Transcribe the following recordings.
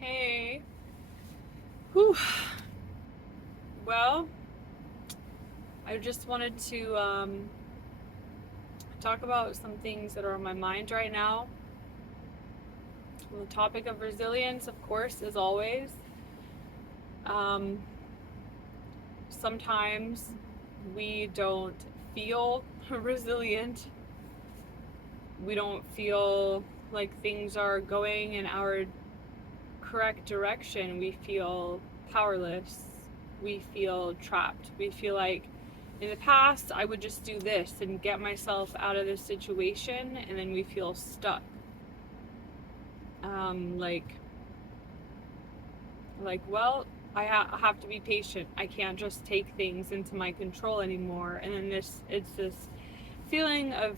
Hey. Whew. Well, I just wanted to talk about some things that are on my mind right now. The topic of resilience, of course, as always. Um, Sometimes we don't feel resilient. We don't feel like things are going in our correct direction. We feel powerless. We feel trapped. We feel like in the past I would just do this and get myself out of this situation, and then we feel stuck. Um, like, well, I have to be patient. I can't just take things into my control anymore. And then it's this feeling of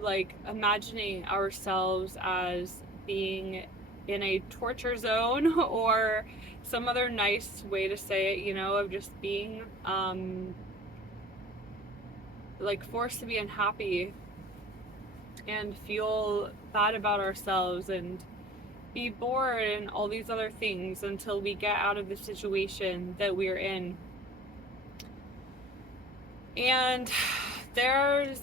like imagining ourselves as being in a torture zone or some other nice way to say it, of just being like forced to be unhappy and feel bad about ourselves and be bored and all these other things until we get out of the situation that we're in. And there's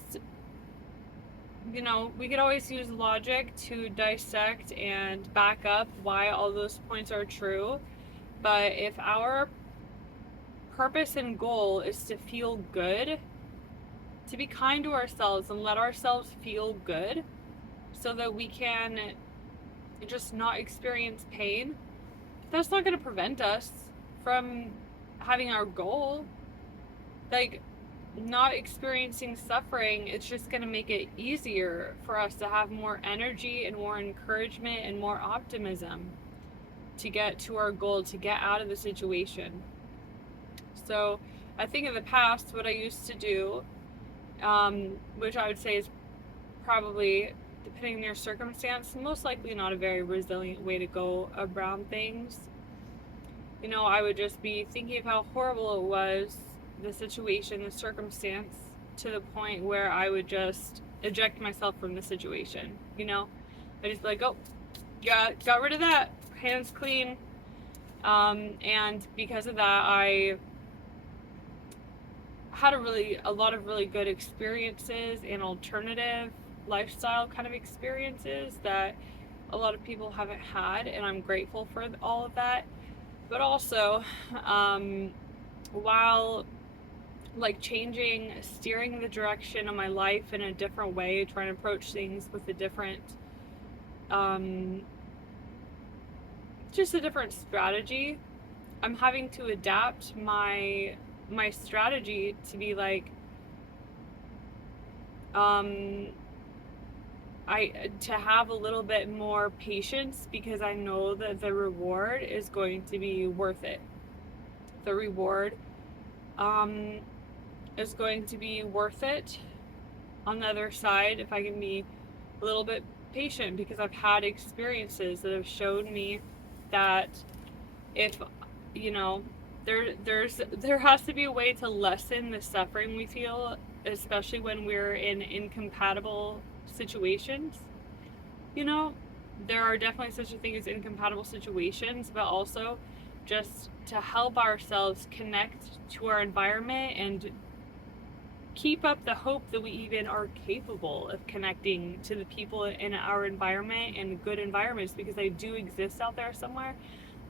we could always use logic to dissect and back up why all those points are true. But if our purpose and goal is to feel good, to be kind to ourselves and let ourselves feel good so that we can just not experience pain, that's not going to prevent us from having our goal. Like, not experiencing suffering, it's just going to make it easier for us to have more energy and more encouragement and more optimism to get to our goal, to get out of the situation. So I think in the past, what I used to do, which I would say is probably, depending on your circumstance, most likely not a very resilient way to go around things. I would just be thinking of how horrible it was, the situation, the circumstance, to the point where I would just eject myself from the situation. I just be like, oh, got rid of that, hands clean. And because of that, I had a lot of really good experiences and alternative lifestyle kind of experiences that a lot of people haven't had, and I'm grateful for all of that. But also, while like steering the direction of my life in a different way, trying to approach things with a different, just a different strategy, I'm having to adapt my strategy to be like, to have a little bit more patience, because I know that the reward is going to be worth it. The reward is going to be worth it on the other side if I can be a little bit patient, because I've had experiences that have shown me that if there has to be a way to lessen the suffering we feel, especially when we're in incompatible situations. There are definitely such a thing as incompatible situations, but also just to help ourselves connect to our environment and keep up the hope that we even are capable of connecting to the people in our environment and good environments, because they do exist out there somewhere.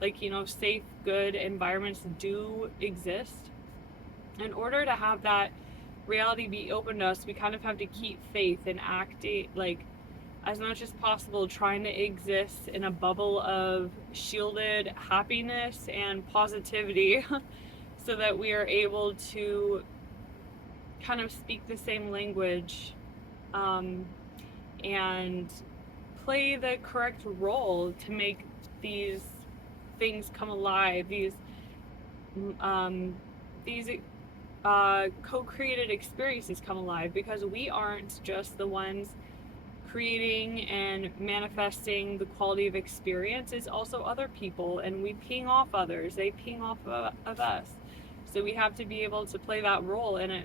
Like, safe, good environments do exist. In order to have that reality be open to us, we kind of have to keep faith and act like as much as possible, trying to exist in a bubble of shielded happiness and positivity so that we are able to kind of speak the same language, and play the correct role to make these things come alive, these co-created experiences come alive, because we aren't just the ones creating and manifesting the quality of experience. It's also other people, and we ping off others, they ping off of us. So we have to be able to play that role, and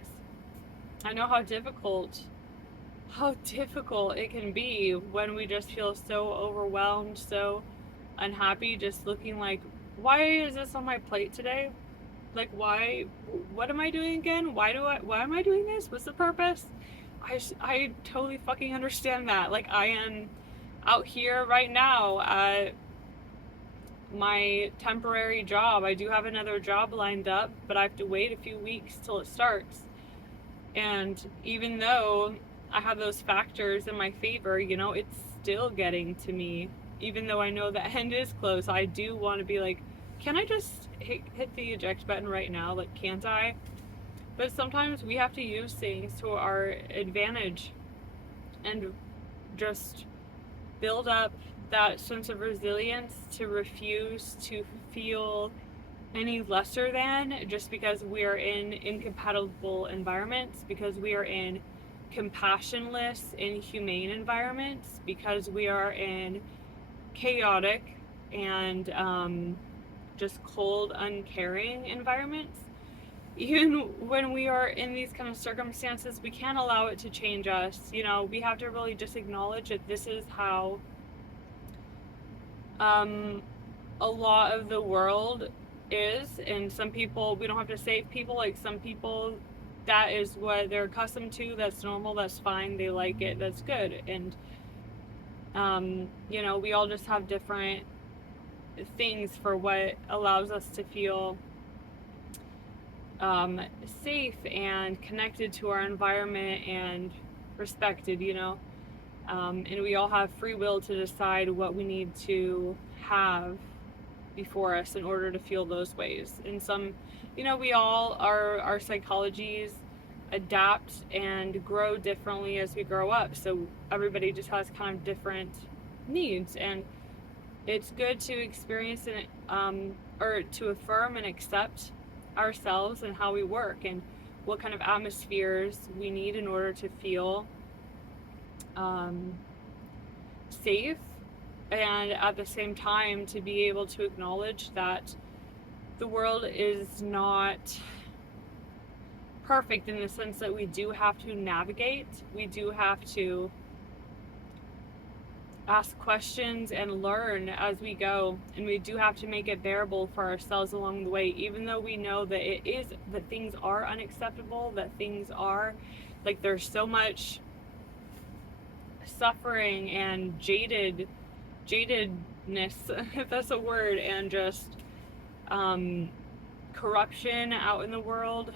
I know how difficult it can be when we just feel so overwhelmed, so unhappy, just looking like, why is this on my plate today? Like, why, what am I doing again? Why am I doing this? What's the purpose? I totally fucking understand that. Like, I am out here right now at my temporary job. I do have another job lined up, but I have to wait a few weeks till it starts. And even though I have those factors in my favor, you know, it's still getting to me. Even though I know the end is close, I do want to be like, can I just hit the eject button right now? Like, can't I? But sometimes we have to use things to our advantage and just build up that sense of resilience to refuse to feel any lesser than just because we are in incompatible environments, because we are in compassionless, inhumane environments, because we are in chaotic and just cold, uncaring environments. Even when we are in these kind of circumstances, we can't allow it to change us. You know, we have to really just acknowledge that this is how a lot of the world is. And some people, we don't have to save people. Like, some people, that is what they're accustomed to. That's normal. That's fine. They like it. That's good. And you know, we all just have different things for what allows us to feel safe and connected to our environment and respected, you know. And we all have free will to decide what we need to have before us in order to feel those ways. And some, you know, we all, our psychologies adapt and grow differently as we grow up. So everybody just has kind of different needs. And it's good to experience or to affirm and accept ourselves and how we work and what kind of atmospheres we need in order to feel safe, and at the same time to be able to acknowledge that the world is not perfect, in the sense that we do have to navigate, we do have to ask questions and learn as we go, and we do have to make it bearable for ourselves along the way, even though we know that things are unacceptable, that things are like, there's so much suffering and jadedness, if that's a word, and just corruption out in the world.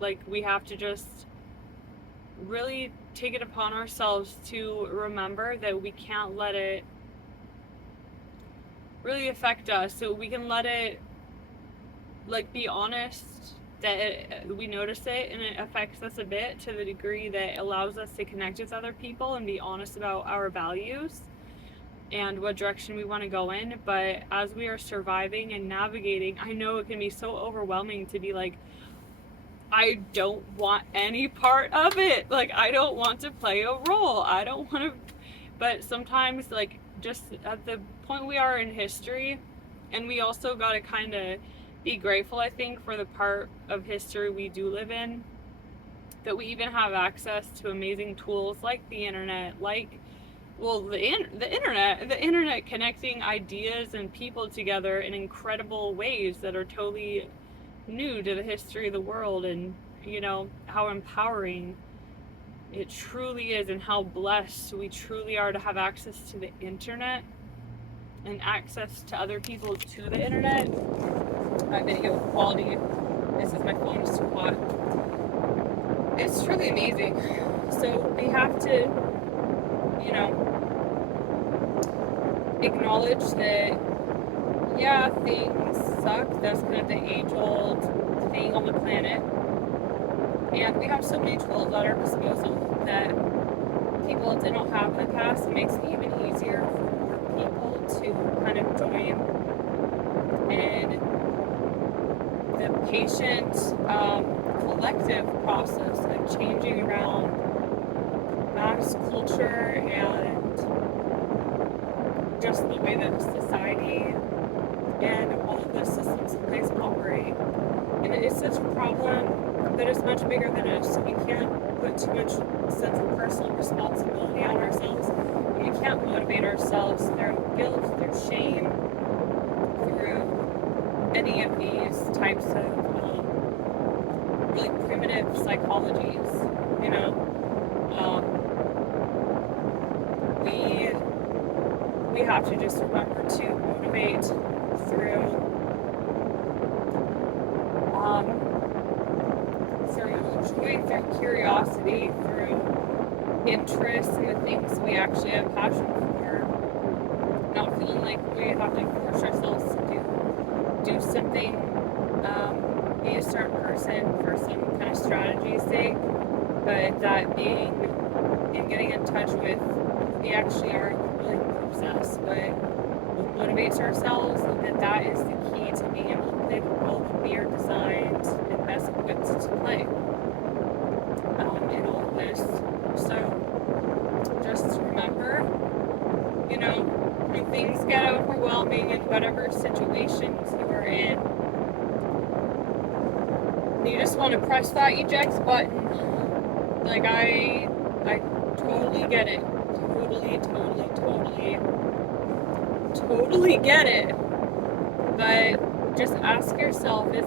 Like, we have to just really take it upon ourselves to remember that we can't let it really affect us. So we can let it, like, be honest that we notice it and it affects us a bit, to the degree that it allows us to connect with other people and be honest about our values and what direction we want to go in. But as we are surviving and navigating, I know it can be so overwhelming to be like, I don't want any part of it. Like, I don't want to play a role. I don't want to. But sometimes, like, just at the point we are in history, and we also got to kind of be grateful, I think, for the part of history we do live in, that we even have access to amazing tools like the internet, like, well, the internet connecting ideas and people together in incredible ways that are totally new to the history of the world. And, you know, how empowering it truly is, and how blessed we truly are to have access to the internet and access to other people to the internet. My video quality, this is, my phone is too hot. It's truly amazing. So we have to, you know, acknowledge that, yeah, things suck. That's kind of the age-old thing on the planet. And we have so many tools at our disposal that people didn't have in the past. It makes it even easier for people to kind of join in the patient, collective process of changing around mass culture and just the way that society and all of the systems in place operate. And it is such a problem that is much bigger than us. We can't put too much sense of personal responsibility on ourselves. We can't motivate ourselves through guilt, through shame, any of these types of really primitive psychologies, you know. We have to just remember to motivate through joy, through curiosity, through interest in the things we actually have passion for. Not feeling like we have to force ourselves to do something, be a certain person for some kind of strategy's sake, but that being and getting in touch with who we actually are, what really moves us, what motivates ourselves, and that is the key to being able to play the role that we are designed and best equipped to play in all of this. So just remember, you know, when things get overwhelming in whatever situations you are in, you just want to press that eject button. Like I totally get it. Totally get it. But just ask yourself, is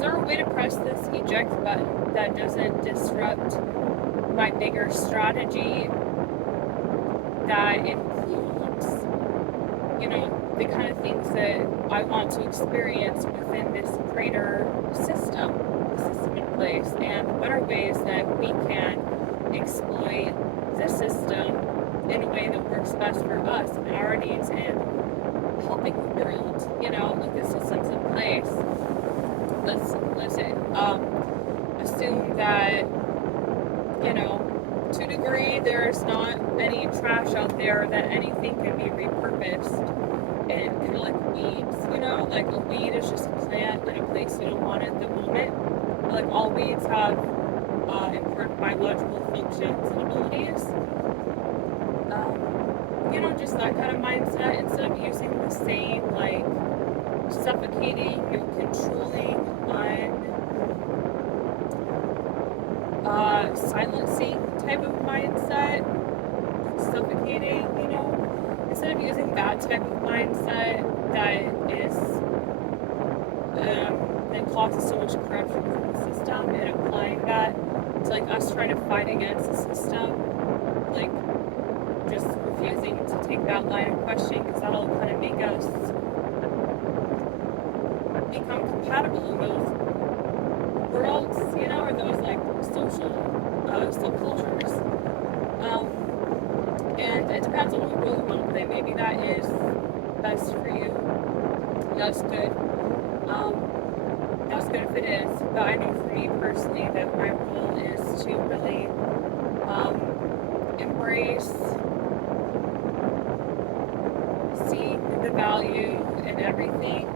there a way to press this eject button that doesn't disrupt my bigger strategy that includes, you know, the kind of things that I want to experience within this greater system in place, and what are ways that we can exploit the system in a way that works best for us and our needs and helping the world, you know, like the system's in place. Let's assume that, you know, to a degree there's not any trash out there, that anything can be repurposed, and kind of like weeds, you know, like a weed is just a plant in a place you don't want it at the moment. Like all weeds have important biological functions and abilities. You know, just that kind of mindset, instead of using the same like suffocating and controlling silencing type of mindset, suffocating, you know, instead of using that type of mindset that is that causes so much corruption within the system, and applying that to like us trying to fight against the system, like just refusing to take that line of questioning, because that'll kind of make us become compatible in those worlds, you know, or those like social subcultures. And it depends on what role you want to play. Maybe that is best for you. That's good. That's good if it is. But I know for me personally that my role is to really embrace seeing the value in everything.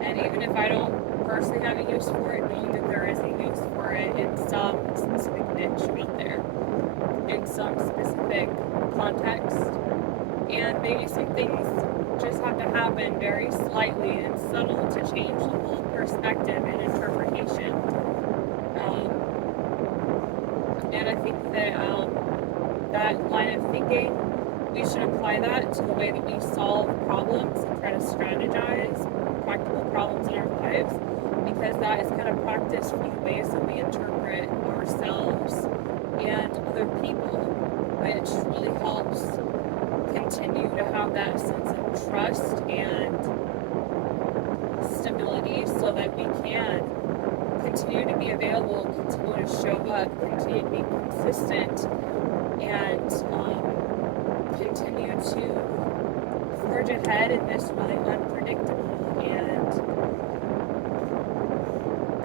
And even if I don't personally have a use for it, knowing that there is a use for it in some specific niche out there, in some specific context. And maybe some things just have to happen very slightly and subtle to change the whole perspective and interpretation. And I think that that line of thinking, we should apply that to the way that we solve problems and try to strategize practical problems in our lives, because that is kind of practice for the ways that we interpret ourselves and other people, which really helps continue to have that sense of trust and stability, so that we can continue to be available, continue to show up, continue to be consistent, and continue to forge ahead in this really unpredictable and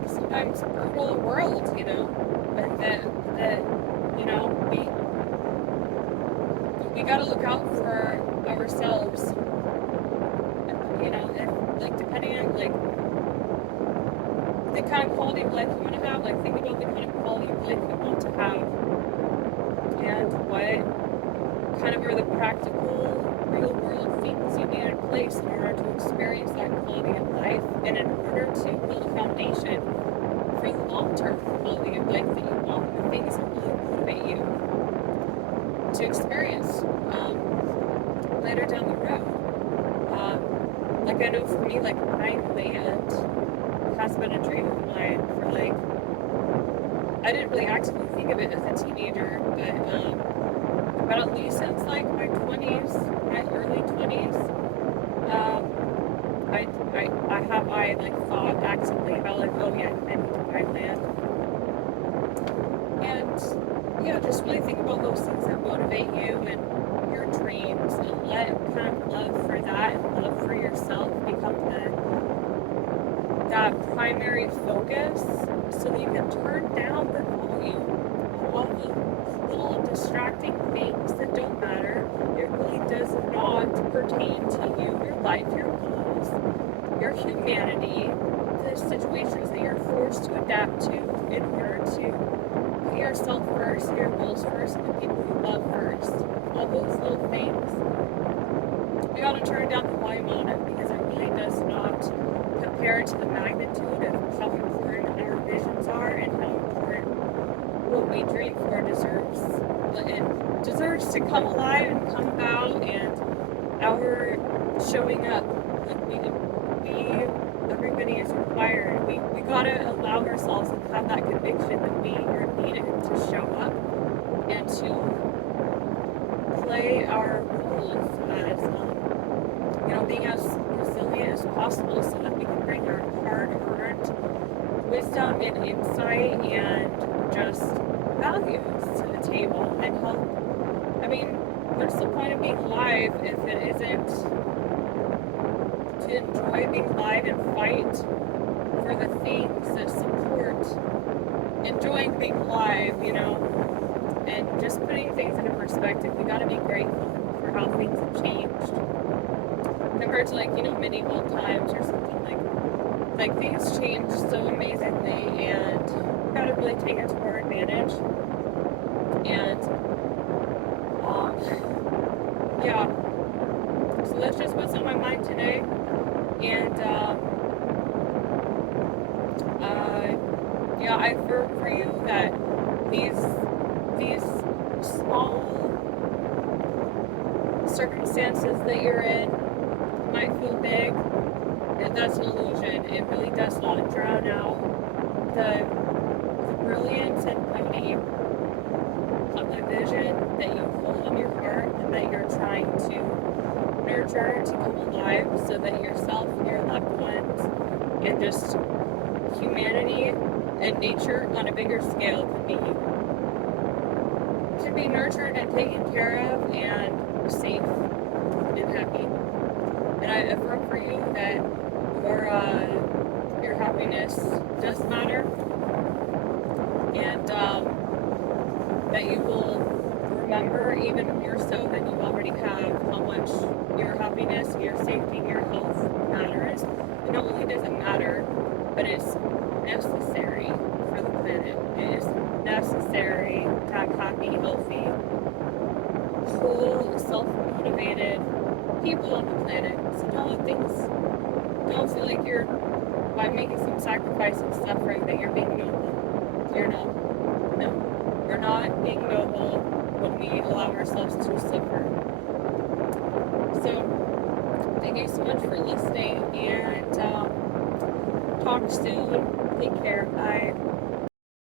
sometimes brutal world, you know, but that you know, we gotta look out for ourselves, you know, and like depending on like the kind of quality of life you want to have, like think about the kind of quality of life you want to have, and what kind of are the practical, real world things you need in place in order to experience that quality of life, and in order to build a foundation for the long-term quality of life that you want, the things that really motivate you to experience later down the road. like I know for me, like my land has been a dream of mine for like, I didn't really actively think of it as a teenager, but at least since like my 20s, my early 20s, um, I like thought actively about like, oh yeah, I need to buy land. And yeah, just really think about those things that motivate you and your dreams, and let kind of love for that and love for yourself become that primary focus, so that you can turn down the volume of all the little distracting things that don't matter. It really does not pertain to you, your life, your goals, your humanity, the situations that you're forced to adapt to in order to put yourself first, your goals first, and the people you love first. All those little things. We gotta turn down the volume on it, because it really does not compare to the magnitude of how important our visions are, and how important what we dream for deserves to come alive and come about, and our showing up. Like everybody is required. We gotta allow ourselves and have that conviction that we are needed to show up and to play our roles as being as resilient as possible, so that we can bring our hard-earned wisdom and insight and just values to the table and help. I mean, what's the point of being alive if it isn't to enjoy being alive and fight for the things that support enjoying being alive, and just putting things into perspective. We gotta be grateful for how things have changed compared to medieval times or something. Like things change so amazingly, and we gotta really take it to our advantage. And yeah, so that's just what's on my mind today. And I affirm for you that these small circumstances that you're in might feel big, and that's an illusion. It really does not drown out the brilliance and beauty of the vision that you hold in your heart, and that you're trying to nurture to come alive, so that yourself and your loved ones and just humanity and nature on a bigger scale can be nurtured and taken care of, and safe and happy. And I affirm for you that your happiness does matter, and that you will remember, even more so than you already have, how much your happiness, your safety, your health matters. And not only does it matter, but it's necessary for the planet. It is necessary to have happy, healthy, whole, self-motivated people on the planet. So don't feel like you're, by making some sacrifice and suffering, that you're being noble. You're not. No. We're not being noble when we allow ourselves to suffer. So, thank you so much for listening, and talk soon. Take care. Bye.